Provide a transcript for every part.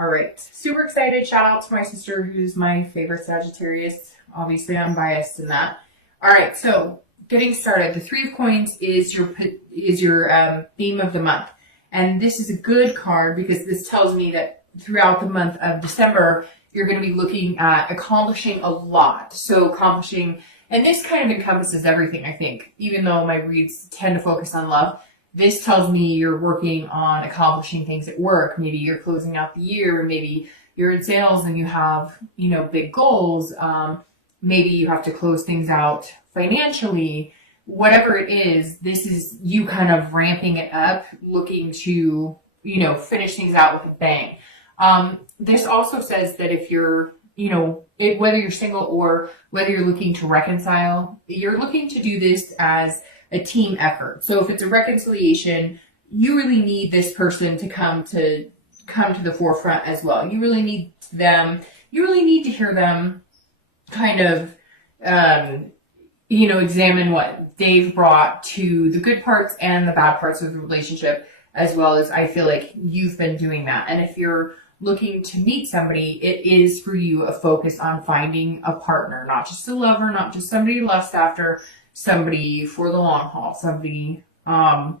All right. Super excited. Shout out to my sister, who's my favorite Sagittarius. Obviously, I'm biased in that. All right. So getting started. The Three of Coins is your theme of the month. And this is a good card because this tells me that throughout the month of December, you're going to be looking at accomplishing a lot. So accomplishing, and this kind of encompasses everything, I think, even though my reads tend to focus on love. This tells me you're working on accomplishing things at work. Maybe you're closing out the year. Maybe you're in sales and you have, big goals. Maybe you have to close things out financially. Whatever it is, this is you kind of ramping it up, looking to, finish things out with a bang. This also says that if you're, whether you're single or whether you're looking to reconcile, you're looking to do this as a team effort. So if it's a reconciliation, you really need this person to come to the forefront as well. You really need to hear them kind of, examine what they've brought to the good parts and the bad parts of the relationship, as well as I feel like you've been doing that. And if you're looking to meet somebody, it is for you a focus on finding a partner, not just a lover, not just somebody to lust after, somebody for the long haul, somebody, to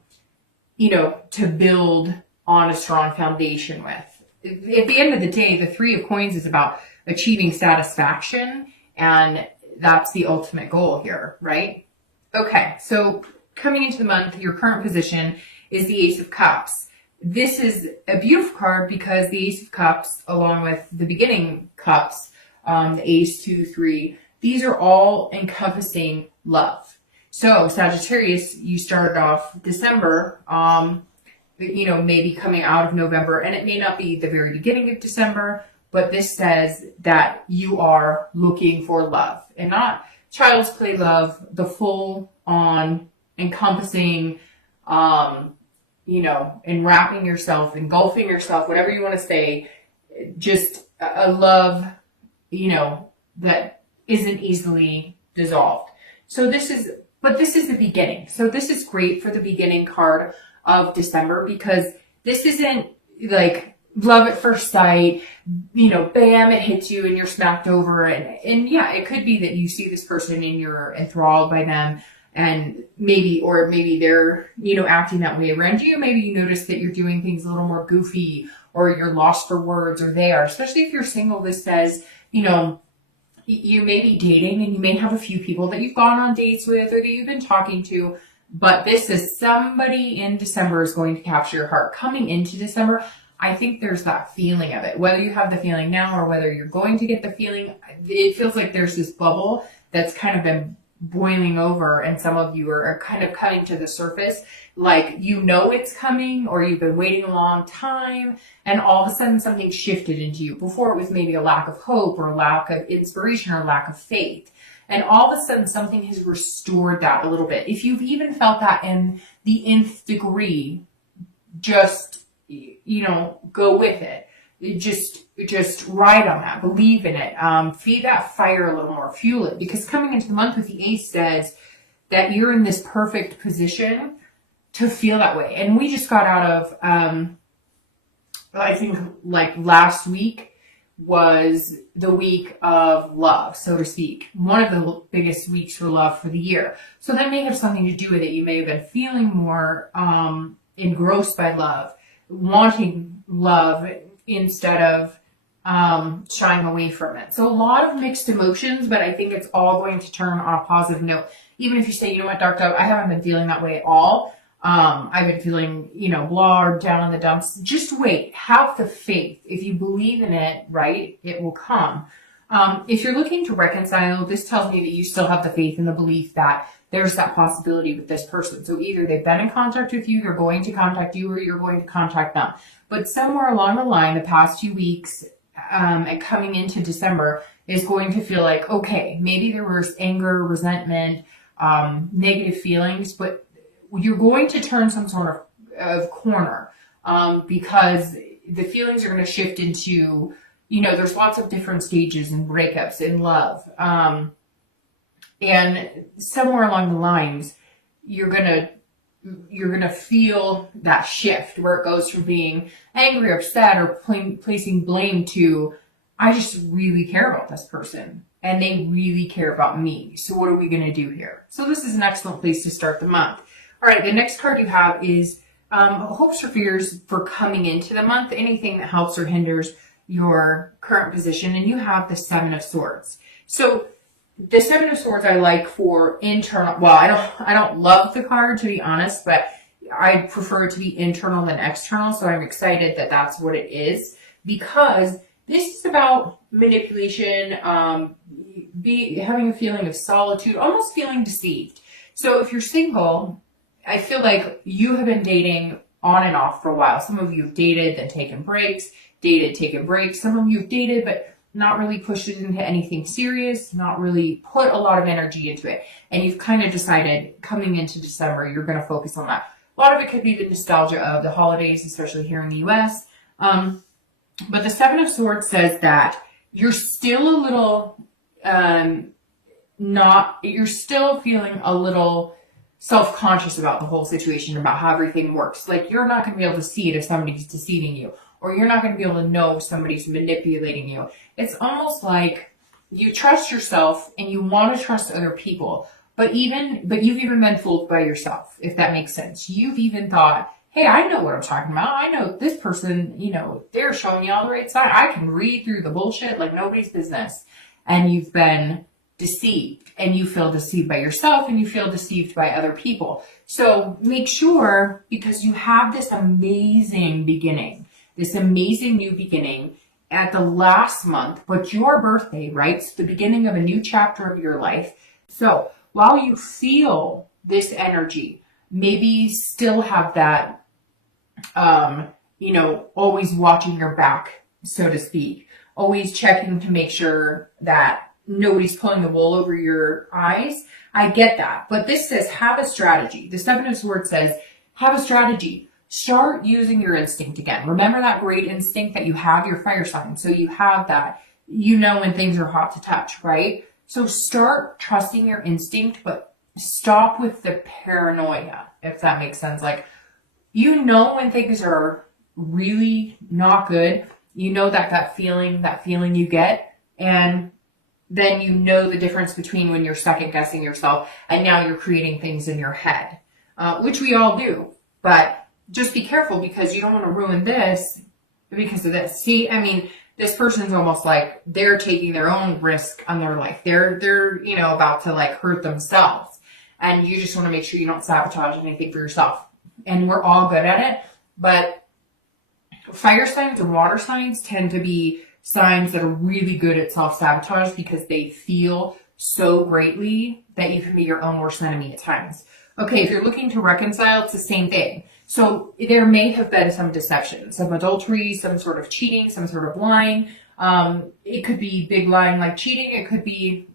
build on a strong foundation with. At the end of the day, the Three of Coins is about achieving satisfaction, and that's the ultimate goal here, right? Okay, so coming into the month, your current position is the Ace of Cups. This is a beautiful card because the Ace of Cups, along with the beginning cups, the Ace, 2, 3, these are all encompassing love. So Sagittarius, you started off December, maybe coming out of November, and it may not be the very beginning of December, but this says that you are looking for love and not child's play love, the full on encompassing, enwrapping yourself, engulfing yourself, whatever you want to say, just a love, that isn't easily dissolved. So this is the beginning. So this is great for the beginning card of December because this isn't like love at first sight, bam, it hits you and you're smacked over. And yeah, it could be that you see this person and you're enthralled by them. And maybe they're, acting that way around you. Maybe you notice that you're doing things a little more goofy or you're lost for words, or they are. Especially if you're single, this says, you may be dating and you may have a few people that you've gone on dates with or that you've been talking to, but this is somebody in December is going to capture your heart. Coming into December, I think there's that feeling of it. Whether you have the feeling now or whether you're going to get the feeling, it feels like there's this bubble that's kind of been boiling over, and some of you are kind of coming to the surface, like it's coming, or you've been waiting a long time, and all of a sudden something shifted into you. Before it was maybe a lack of hope or a lack of inspiration or lack of faith, and all of a sudden something has restored that a little bit. If you've even felt that in the nth degree, just go with it. Just ride on that, believe in it, feed that fire a little more, fuel it, because coming into the month with the Ace says that you're in this perfect position to feel that way. And we just got out of, I think like last week was the week of love, so to speak, one of the biggest weeks for love for the year. So that may have something to do with it. You may have been feeling more engrossed by love, wanting love instead of shying away from it. So a lot of mixed emotions, but I think it's all going to turn on a positive note. Even if you say, Dark Dove, I haven't been feeling that way at all. I've been feeling, blah, or down in the dumps. Just wait. Have the faith. If you believe in it, right, it will come. If you're looking to reconcile, this tells me that you still have the faith and the belief that there's that possibility with this person. So either they've been in contact with you, they're going to contact you, or you're going to contact them. But somewhere along the line, the past few weeks, and coming into December is going to feel like, okay, maybe there was anger, resentment, negative feelings, but you're going to turn some sort of corner, because the feelings are going to shift into, there's lots of different stages and breakups in love. And somewhere along the lines, you're going to you're going to feel that shift where it goes from being angry, upset, or placing blame to, I just really care about this person and they really care about me. So what are we going to do here? So this is an excellent place to start the month. All right, the next card you have is hopes or fears for coming into the month, anything that helps or hinders your current position. And you have the Seven of Swords. So the Seven of Swords I like for internal. Well, I don't love the card, to be honest, but I prefer it to be internal than external. So I'm excited that that's what it is, because this is about manipulation, having a feeling of solitude, almost feeling deceived. So if you're single, I feel like you have been dating on and off for a while. Some of you have dated, then taken breaks, dated, taken breaks. Some of you have dated, but not really pushed it into anything serious, not really put a lot of energy into it. And you've kind of decided coming into December, you're going to focus on that. A lot of it could be the nostalgia of the holidays, especially here in the US. But the Seven of Swords says that you're still a little, you're still feeling a little self-conscious about the whole situation, about how everything works. Like, you're not going to be able to see it if somebody's deceiving you, or you're not going to be able to know if somebody's manipulating you. It's almost like you trust yourself and you want to trust other people, but you've even been fooled by yourself, if that makes sense. You've even thought, hey, I know what I'm talking about. I know this person, they're showing you all the right side. I can read through the bullshit like nobody's business. And you've been deceived, and you feel deceived by yourself, and you feel deceived by other people. So make sure, because you have this amazing beginning, this amazing new beginning at the last month, but your birthday, right? It's the beginning of a new chapter of your life. So while you feel this energy, maybe still have that, always watching your back, so to speak, always checking to make sure that nobody's pulling the wool over your eyes. I get that. But this says have a strategy. The Seven of Swords says have a strategy. Start using your instinct again. Remember that great instinct that you have, your fire sign. So you have that, when things are hot to touch, right? So start trusting your instinct, but stop with the paranoia, if that makes sense. Like, when things are really not good, that feeling you get, and then the difference between when you're second guessing yourself and now you're creating things in your head, which we all do. But just be careful, because you don't want to ruin this because of this. See, this person's almost like they're taking their own risk on their life. They're about to hurt themselves, and you just want to make sure you don't sabotage anything for yourself. And we're all good at it, but fire signs and water signs tend to be signs that are really good at self-sabotage, because they feel so greatly that you can be your own worst enemy at times. Okay, if you're looking to reconcile, it's the same thing. So there may have been some deception, some adultery, some sort of cheating, some sort of lying. It could be big lying like cheating. It could be,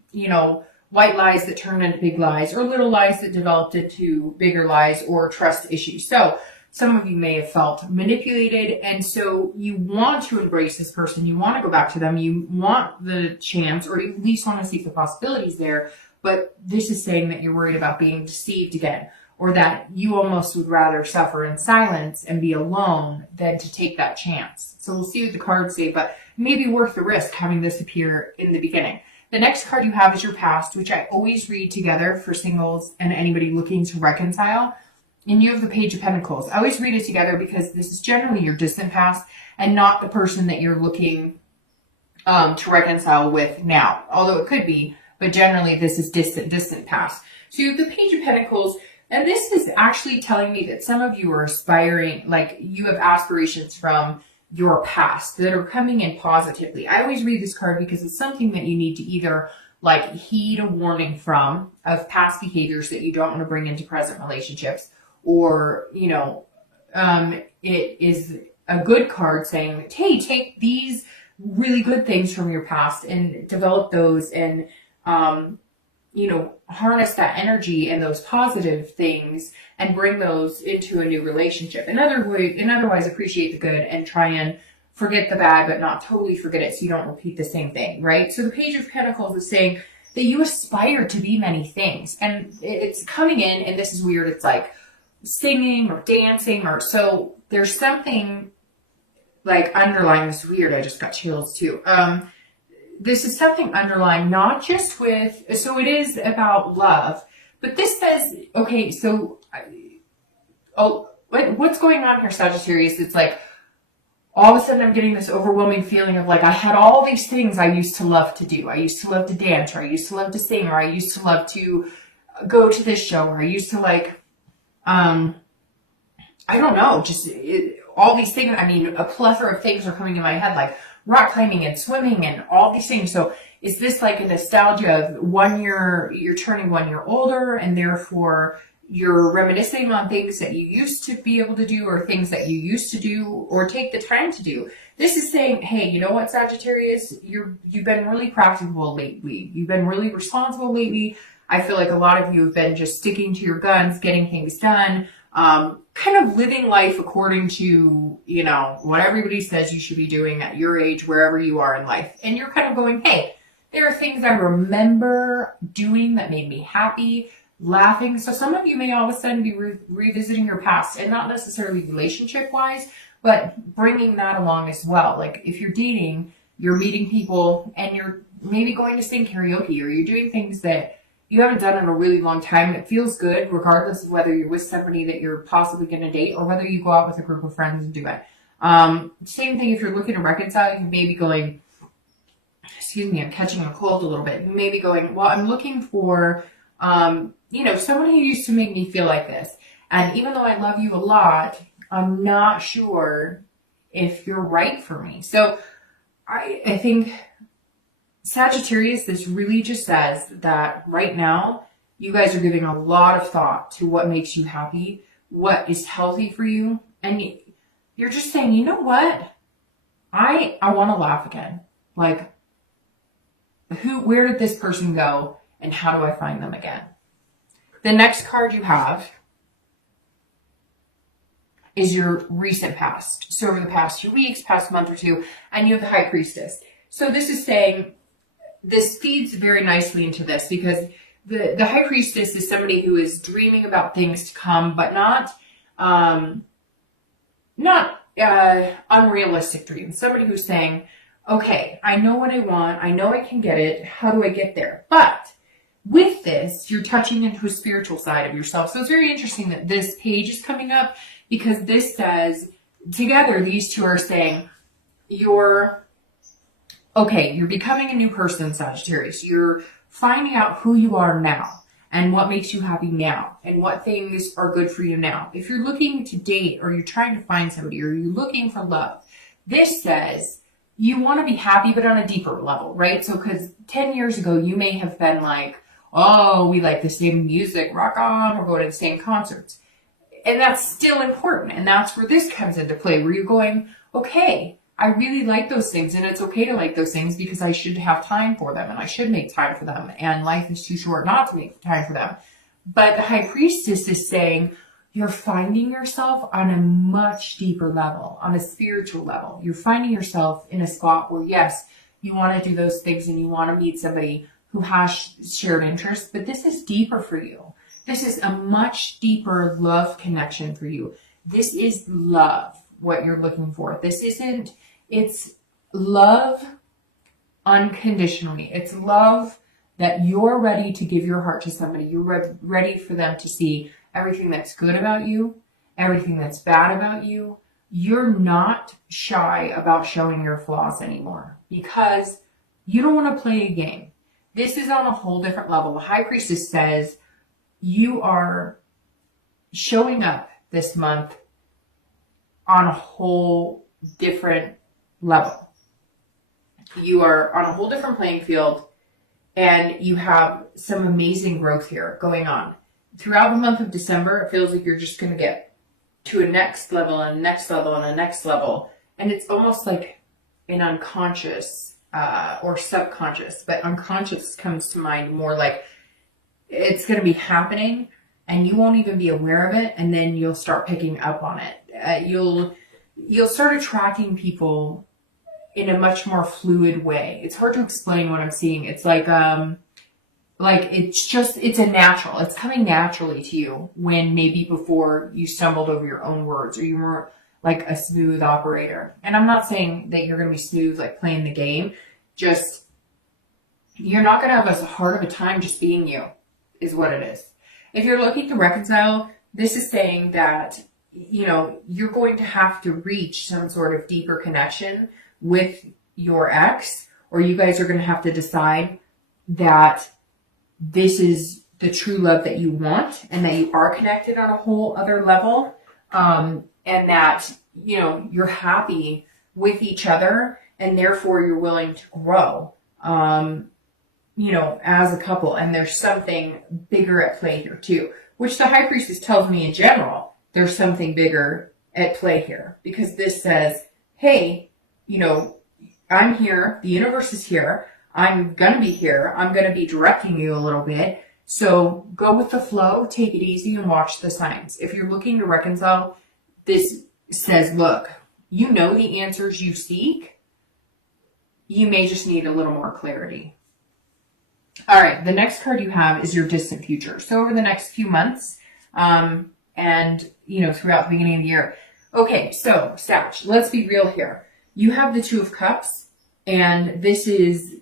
white lies that turned into big lies, or little lies that developed into bigger lies, or trust issues. So some of you may have felt manipulated, and so you want to embrace this person. You want to go back to them. You want the chance, or at least want to see if the possibilities there. But this is saying that you're worried about being deceived again, or that you almost would rather suffer in silence and be alone than to take that chance. So we'll see what the cards say, but maybe worth the risk having this appear in the beginning. The next card you have is your past, which I always read together for singles and anybody looking to reconcile. And you have the Page of Pentacles. I always read it together because this is generally your distant past and not the person that you're looking to reconcile with now. Although it could be, but generally this is distant past. So you have the Page of Pentacles. And this is actually telling me that some of you are aspiring, like you have aspirations from your past that are coming in positively. I always read this card because it's something that you need to either heed a warning from, of past behaviors that you don't want to bring into present relationships, or, it is a good card saying, hey, take these really good things from your past and develop those, and, harness that energy and those positive things and bring those into a new relationship. And otherwise appreciate the good and try and forget the bad, but not totally forget it so you don't repeat the same thing, right? So the Page of Pentacles is saying that you aspire to be many things. And it's coming in, and this is weird. It's like singing or dancing, or so there's something like underlying. This is weird. I just got chills too. This is something underlying, not just with, so it is about love, but this says, okay, so, what's going on here, Sagittarius? It's like, all of a sudden I'm getting this overwhelming feeling of like, I had all these things I used to love to do. I used to love to dance, or I used to love to sing, or I used to love to go to this show, or I used to like, I don't know, just all these things. I mean, a plethora of things are coming in my head, like rock climbing and swimming and all these things. So is this like a nostalgia of 1 year, you're turning 1 year older, and therefore you're reminiscing on things that you used to be able to do, or things that you used to do or take the time to do? This is saying, hey, you know what, Sagittarius, you've been really practical lately. You've been really responsible lately. I feel like a lot of you have been just sticking to your guns, getting things done, kind of living life according to, you know, what everybody says you should be doing at your age, wherever you are in life. And you're kind of going, hey, there are things I remember doing that made me happy, laughing. So some of you may all of a sudden be revisiting your past, and not necessarily relationship wise, but bringing that along as well. Like if you're dating, you're meeting people and you're maybe going to sing karaoke, or you're doing things that you haven't done in a really long time. It feels good regardless of whether you're with somebody that you're possibly going to date, or whether you go out with a group of friends and do it. Same thing if you're looking to reconcile, you may be going, excuse me, I'm catching a cold a little bit. You may be going, well, I'm looking for, you know, someone who used to make me feel like this. And even though I love you a lot, I'm not sure if you're right for me. So I think Sagittarius, this really just says that right now, you guys are giving a lot of thought to what makes you happy, what is healthy for you. And you're just saying, you know what? I want to laugh again. Like, where did this person go, and how do I find them again? The next card you have is your recent past. So over the past 2 weeks, past month or two, and you have the High Priestess. So this is saying, this feeds very nicely into this, because the High Priestess is somebody who is dreaming about things to come, but not unrealistic dreams. Somebody who's saying, okay, I know what I want. I know I can get it. How do I get there? But with this, you're touching into a spiritual side of yourself. So it's very interesting that this page is coming up, because this says, together, these two are saying, you're becoming a new person, Sagittarius. You're finding out who you are now, and what makes you happy now, and what things are good for you now. If you're looking to date, or you're trying to find somebody, or you're looking for love, this says you want to be happy, but on a deeper level, right? So because 10 years ago, you may have been like, oh, we like the same music, rock on, or go to the same concerts. And that's still important. And that's where this comes into play, where you're going, okay, I really like those things, and it's okay to like those things, because I should have time for them, and I should make time for them, and life is too short not to make time for them. But the High Priestess is saying you're finding yourself on a much deeper level, on a spiritual level. You're finding yourself in a spot where, yes, you want to do those things, and you want to meet somebody who has shared interests, but this is deeper for you. This is a much deeper love connection for you. This is love, what you're looking for. It's love unconditionally. It's love that you're ready to give your heart to somebody. You're ready for them to see everything that's good about you, everything that's bad about you. You're not shy about showing your flaws anymore, because you don't want to play a game. This is on a whole different level. The High Priestess says you are showing up this month on a whole different level. You are on a whole different playing field, and you have some amazing growth here going on. Throughout the month of December, it feels like you're just going to get to a next level, and a next level, and a next level. And it's almost like an unconscious or subconscious, but unconscious comes to mind more like it's going to be happening, and you won't even be aware of it, and then you'll start picking up on it. You'll start attracting people in a much more fluid way. It's hard to explain what I'm seeing. It's like like, it's a natural, it's coming naturally to you when maybe before you stumbled over your own words or you weren't like a smooth operator. And I'm not saying that you're going to be smooth, like playing the game. Just, you're not going to have as hard of a time just being you, is what it is. If you're looking to reconcile, this is saying that, you know, you're going to have to reach some sort of deeper connection with your ex, or you guys are going to have to decide that this is the true love that you want and that you are connected on a whole other level. And that, you know, you're happy with each other and therefore you're willing to grow, you know, as a couple. And there's something bigger at play here too, which the High Priestess tells me in general, there's something bigger at play here, because this says, hey, you know, I'm here, the universe is here, I'm going to be here, I'm going to be directing you a little bit. So go with the flow, take it easy, and watch the signs. If you're looking to reconcile, this says, look, you know the answers you seek. You may just need a little more clarity. All right, the next card you have is your distant future. So over the next few months, and, you know, throughout the beginning of the year. Okay, so, Sag, let's be real here. You have the Two of Cups, and this is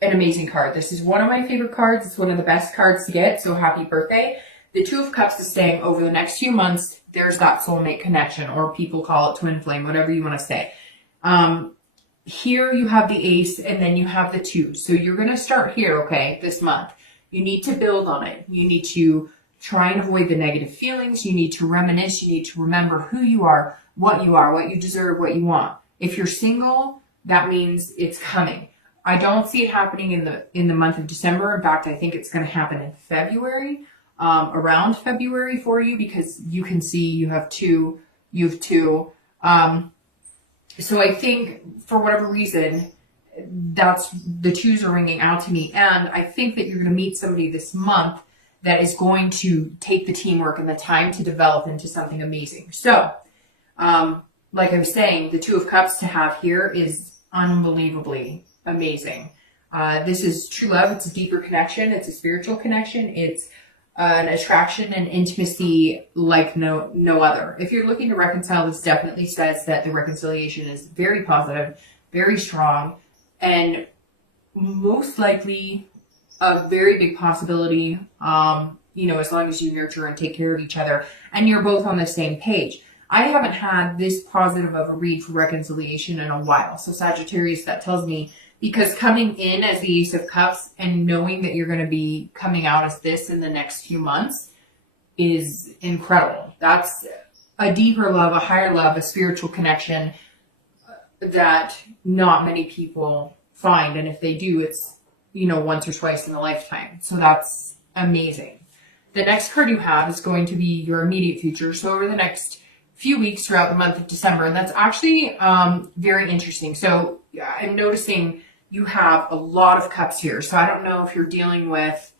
an amazing card. This is one of my favorite cards. It's one of the best cards to get, so happy birthday. The Two of Cups is saying over the next few months, there's that soulmate connection, or people call it twin flame, whatever you want to say. Here you have the Ace, and then you have the Two. So you're going to start here, okay, this month. You need to build on it. You need to try and avoid the negative feelings. You need to reminisce. You need to remember who you are, what you deserve, what you want. If you're single, that means it's coming. I don't see it happening in the month of December. In fact, I think it's going to happen in February, around February for you, because you can see you have two. So I think for whatever reason, that's the twos are ringing out to me. And I think that you're going to meet somebody this month that is going to take the teamwork and the time to develop into something amazing. So, like I was saying, the Two of Cups to have here is unbelievably amazing. This is true love. It's a deeper connection. It's a spiritual connection. It's an attraction and intimacy like no other. If you're looking to reconcile, this definitely says that the reconciliation is very positive, very strong, and most likely a very big possibility, you know, as long as you nurture and take care of each other and you're both on the same page. I haven't had this positive of a read for reconciliation in a while. So Sagittarius, that tells me, because coming in as the Ace of Cups and knowing that you're going to be coming out as this in the next few months is incredible. That's a deeper love, a higher love, a spiritual connection that not many people find. And if they do, it's, you know, once or twice in a lifetime. So that's amazing. The next card you have is going to be your immediate future. So over the next few weeks throughout the month of December, and that's actually very interesting. So I'm noticing you have a lot of cups here. So I don't know if you're dealing with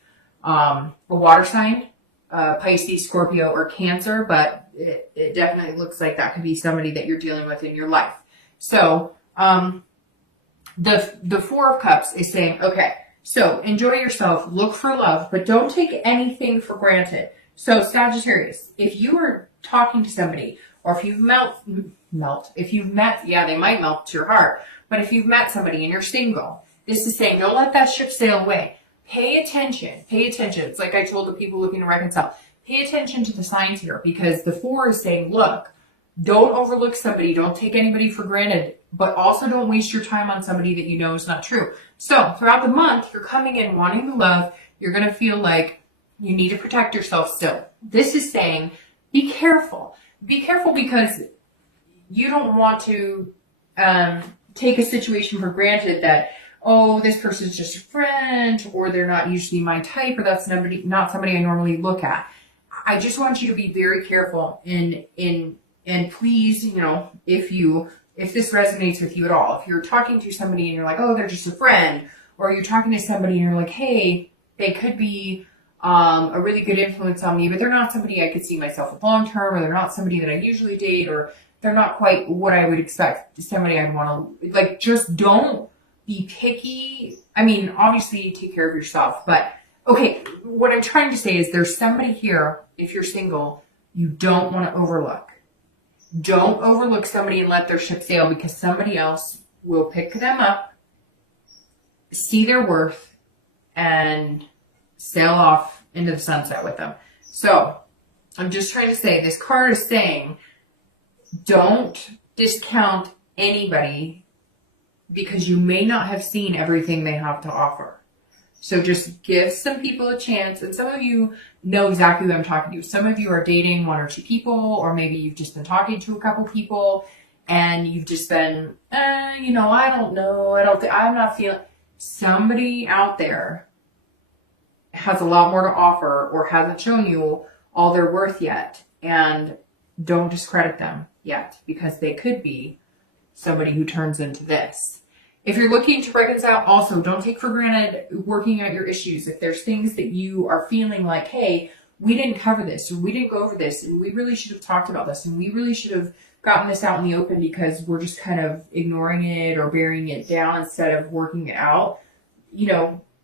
a water sign, Pisces, Scorpio, or Cancer, but it definitely looks like that could be somebody that you're dealing with in your life. So the Four of Cups is saying, okay, so enjoy yourself, look for love, but don't take anything for granted. So Sagittarius, if you are talking to somebody, or if you've met, yeah, they might melt to your heart, but if you've met somebody and you're single, this is saying, don't let that ship sail away. Pay attention. It's like I told the people looking to reconcile. Pay attention to the signs here, because the Four is saying, look, don't overlook somebody. Don't take anybody for granted, but also don't waste your time on somebody that you know is not true. So throughout the month, you're coming in wanting the love. You're going to feel like you need to protect yourself still. This is saying, be careful. Be careful, because you don't want to take a situation for granted that, oh, this person's just a friend, or they're not usually my type, or that's not somebody I normally look at. I just want you to be very careful and please, you know, if this resonates with you at all, if you're talking to somebody and you're like, oh, they're just a friend, or you're talking to somebody and you're like, hey, they could be a really good influence on me, but they're not somebody I could see myself with long term, or they're not somebody that I usually date, or they're not quite what I would expect somebody I'd want to, like, just don't be picky. I mean, obviously take care of yourself, but Okay, what I'm trying to say is there's somebody here, if you're single, you don't want to overlook. Don't overlook somebody and let their ship sail, because somebody else will pick them up, see their worth, and sail off into the sunset with them. So I'm just trying to say, this card is saying, don't discount anybody because you may not have seen everything they have to offer. So just give some people a chance. And some of you know exactly who I'm talking to. Some of you are dating one or two people, or maybe you've just been talking to a couple people and you've just been, I don't know. I'm not feeling. Somebody out there has a lot more to offer or hasn't shown you all their worth yet. And don't discredit them yet, because they could be somebody who turns into this. If you're looking to reconcile, also don't take for granted working out your issues. If there's things that you are feeling like, hey, we didn't cover this, or we didn't go over this, and we really should have talked about this, and we really should have gotten this out in the open, because we're just kind of ignoring it or burying it down instead of working it out.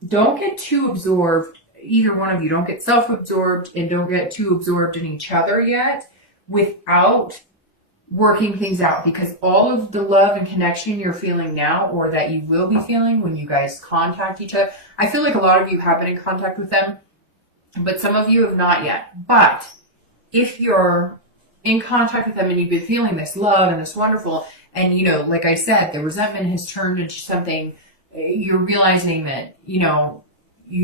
Don't get too absorbed. Either one of you, don't get self-absorbed and don't get too absorbed in each other yet without working things out, because all of the love and connection you're feeling now, or that you will be feeling when you guys contact each other, I feel like a lot of you have been in contact with them, but some of you have not yet. But if you're in contact with them and you've been feeling this love and this wonderful, and like I said, the resentment has turned into something, you're realizing that you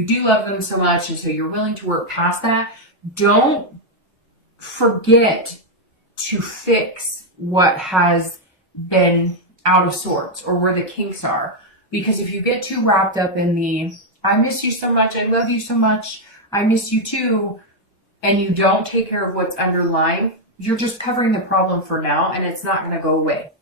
do love them so much, and so you're willing to work past that. Don't forget to fix what has been out of sorts, or where the kinks are. Because if you get too wrapped up in the, I miss you so much, I love you so much, I miss you too, and you don't take care of what's underlying, you're just covering the problem for now, and it's not going to go away.